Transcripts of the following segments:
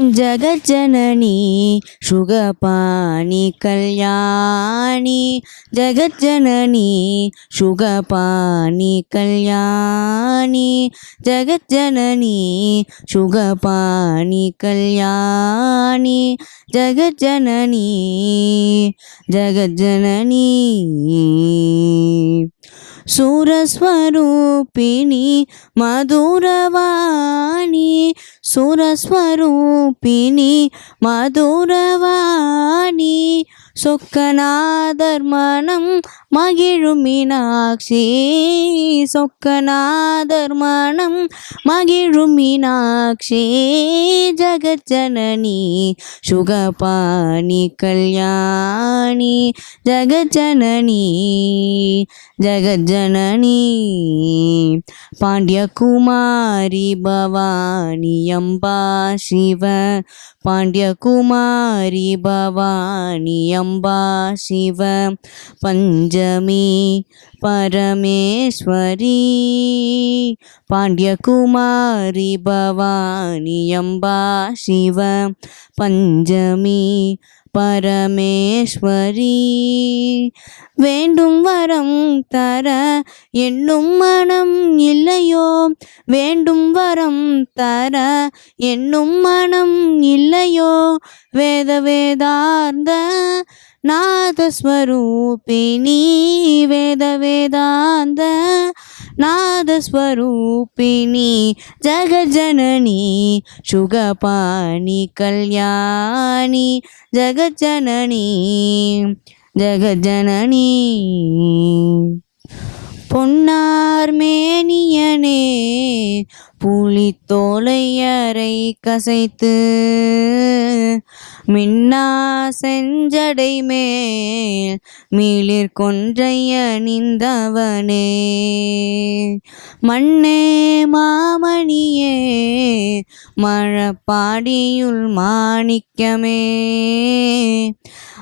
ஜகஜனனி சுகபாணி கல்யாணி. ஜகஜனனி சுகபாணி கல்யாணி. ஜகஜனனி சுகபாணி கல்யாணி. ஜகஜனனி ஜகஜனனி. சுரஸ்வரூபிணி மதுரவாணி சுரஸ்வரூபிணி மதுரவாணி சொக்கநாதர்மணம் மகிழும் மீனாட்சி சொக்கநாதர் மனம் மகிழும் மீனாட்சி ஜகஜனனி சுகபாணி கல்யாணி. ஜகஜனனி ஜகஜனனி. பாண்டியகுமாரி பவானி அம்பா சிவ. பாண்டியகுமாரி பவானி அம்பா சிவ. பஞ்ச நிஜமே பரமேஸ்வரி. பாண்டியகுமாரி பவானியம்பா சிவ பஞ்சமி பரமேஸ்வரி. வேண்டும் வரம் தர என்னும் மனம் இல்லையோ? வேண்டும் வரம் தர என்னும் மனம் இல்லையோ? வேத வேதார்ந்த நாதஸ்வரூபிணி வேத வேதாந்த. நாதஸ்வரூபிணி ஜகஜனனி. சுகபாணி கல்யாணி. ஜகஜனனி ஜகஜனனி. பொன்னார் மேனியனே புலித்தோலையரை கசைத்து. மின்னா செஞ்சடை மேல் மீளிர் கொன்றையணிந்தவனே மண்ணே மாமணியே மழப்பாடியுள் மாணிக்கமே.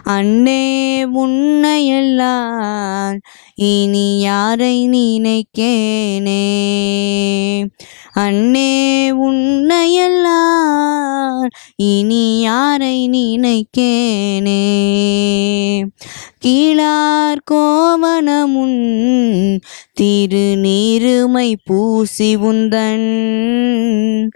அன்னே முன்னையெல்லாம் இனி யாரை நினைக்கேனே. அண்ணே உன்னையெல்லாம் இனி யாரை நினைக்கேனே? கீழார் கோவனமுன் திருநீருமை பூசி உந்தன்.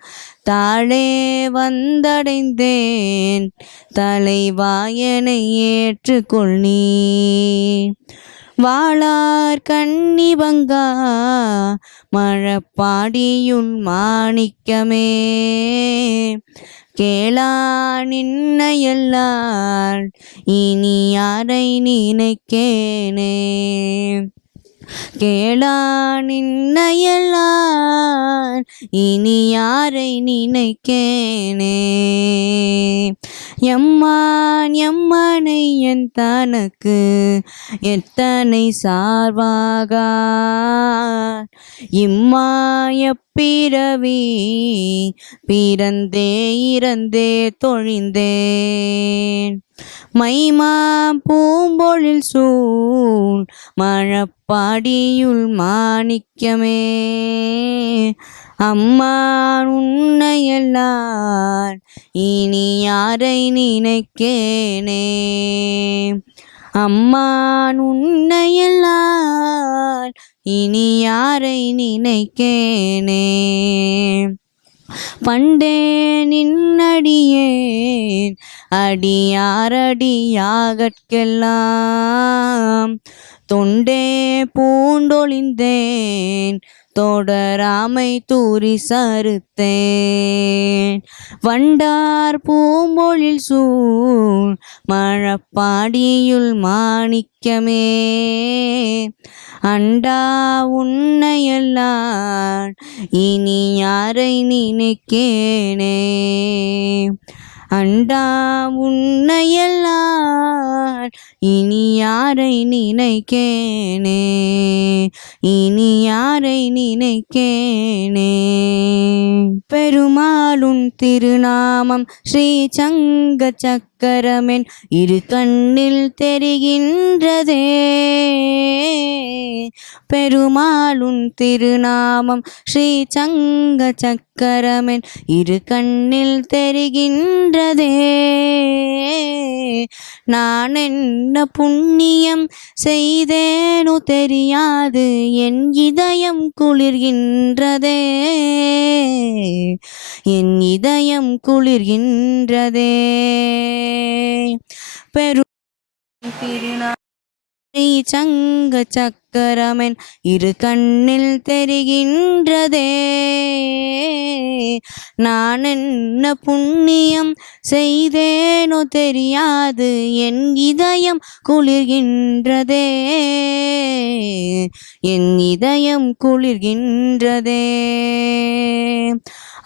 தாழே வந்தடைந்தேன் தலைவாயனை ஏற்றுக்கொள் நீ. வாழார் கண்ணிவங்கா மழப்பாடியுள் மாணிக்கமே. கேளா நின்னையல்லால் இனி யாரை நினைக்கேனே? கேளா நின்னையல்லால் இனி யாரை நினைக்கேனே? எம்மான் எம்மானை என் தனக்கு எத்தனை சார்வாக? இம்மாய பிறவி பிறந்தே இறந்தே தொழிந்தேன். மைமா பூம்பொழில் சூழ் மழப்பாடியுள் மாணிக்கமே. அம்மா உன்னையல்லால் இனி யாரை நினைக்கேனே. அம்மா உன்னையல்லால் இனி யாரை நினைக்கேனே? பண்டே நின்னடியேன் அடியாரடியாகற்கெல்லாம் தொண்டே பூண்டொழிந்தேன் தொடராமை தூரி சருத்தேன் வண்டார் பூமொழில் சூழ் மழப்பாடியுள் மாணிக்கமே. அண்டா உன்னையல்லான் இனி யாரை நினைக்கேனே? அண்டா உன்னையெல்லாம் இனி யாரை நினைக்கேனே? இனி யாரை நினைக்கேனே? பெருமாளும் திருநாமம் ஸ்ரீ சங்க சக்கரமென் இரு கண்ணில் தெரிகின்றதே. பெருமாளுன் திருநாமம் ஸ்ரீ சங்க சக்கரமென் இரு கண்ணில் தெரிகின்றதே. நான் என்ன புண்ணியம் செய்தேனோ தெரியாது என் இதயம் குளிர்கின்றதே. என் இதயம் குளிர்கின்றதே. பெரு திருநா சங்க சக்கரமென் இரு கண்ணில் தெரிகின்றதே. நான் என்ன புண்ணியம் செய்தேனோ தெரியாது என் இதயம் குளிர்கின்றதே. என் இதயம் குளிர்கின்றதே.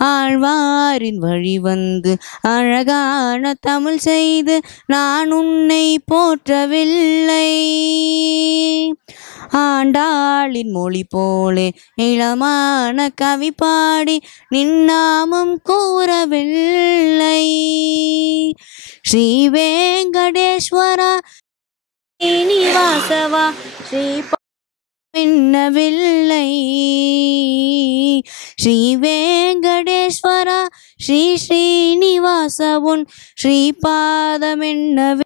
ஆழ்வாரின் வழி வந்து அழகான தமிழ் செய்து நான் உன்னை போற்றவில்லை. ஆண்டாளின் மொழி போலே இளமான கவி பாடி நின்னாமம் கூறவில்லை. ஸ்ரீ வெங்கடேஸ்வரா ஸ்ரீனிவாசவா ஸ்ரீ பின்னவில்லை ஸ்ரீ வேங்கடேஸ்வரா ஸ்ரீ ஸ்ரீனிவாச உன் ஸ்ரீபாதம் ஸ்ரீபாதமென்னவே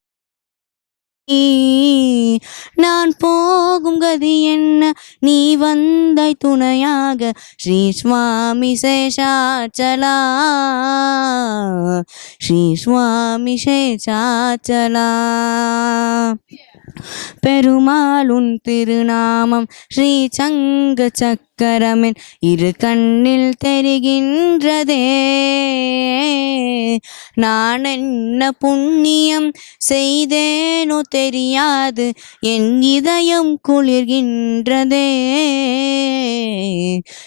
நான் போகும் கதி என்ன? நீ வந்தாய் துணையாக. ஸ்ரீ சுவாமி சேஷாச்சலா. ஸ்ரீ சுவாமி சேஷாச்சலா. பெருமாளுன் திருநாமம் ஸ்ரீ சங்க சக்கரமென் இரு கண்ணில் தெரிகின்றதே. நான் என்ன புண்ணியம் செய்தேனோ தெரியாது என் இதயம் குளிர்கின்றதே.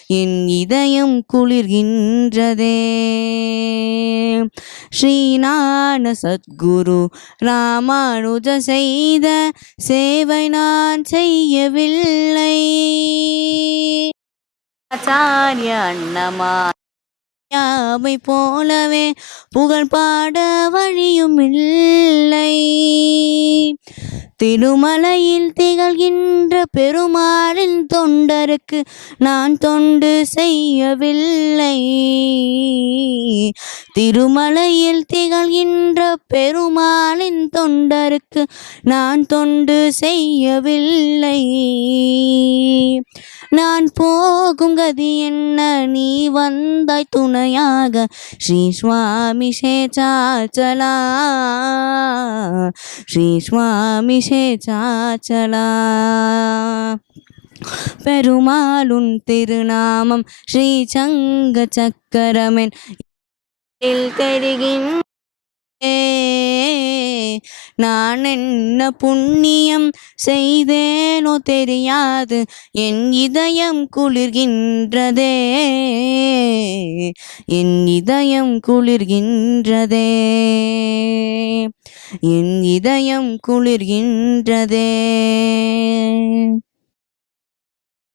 என் இதயம் குளிர்கின்றதே. ஸ்ரீநான சத்குரு ராமானுஜ செய்த சேவை நான் செய்யவில்லை. ஆச்சாரிய அண்ணமா யாவை போலவே புகழ் பாட வழியும் இல்லை. திருமலையில் திகழ்கின்ற பெருமாளின் தொண்டருக்கு நான் தொண்டு செய்யவில்லை. திருமலையில் திகழ்கின்ற பெருமாளின் தொண்டருக்கு நான் தொண்டு செய்யவில்லை. நான் போகும் கதி என்ன? நீ வந்தாய் துணையாக. ஸ்ரீ சுவாமி சேச்சாச்சலா. ஸ்ரீ சுவாமி சேச்சாச்சலா. பெருமாளுன் திருநாமம் ஸ்ரீ சங்க சக்கரமென் தெரிகின்ற நான் என்ன புண்ணியம் செய்தேனோ தெரியாது என் இதயம் குளிர்கின்றதே. என் இதயம் குளிர்கின்றதே. என் இதயம் குளிர்கின்றதே.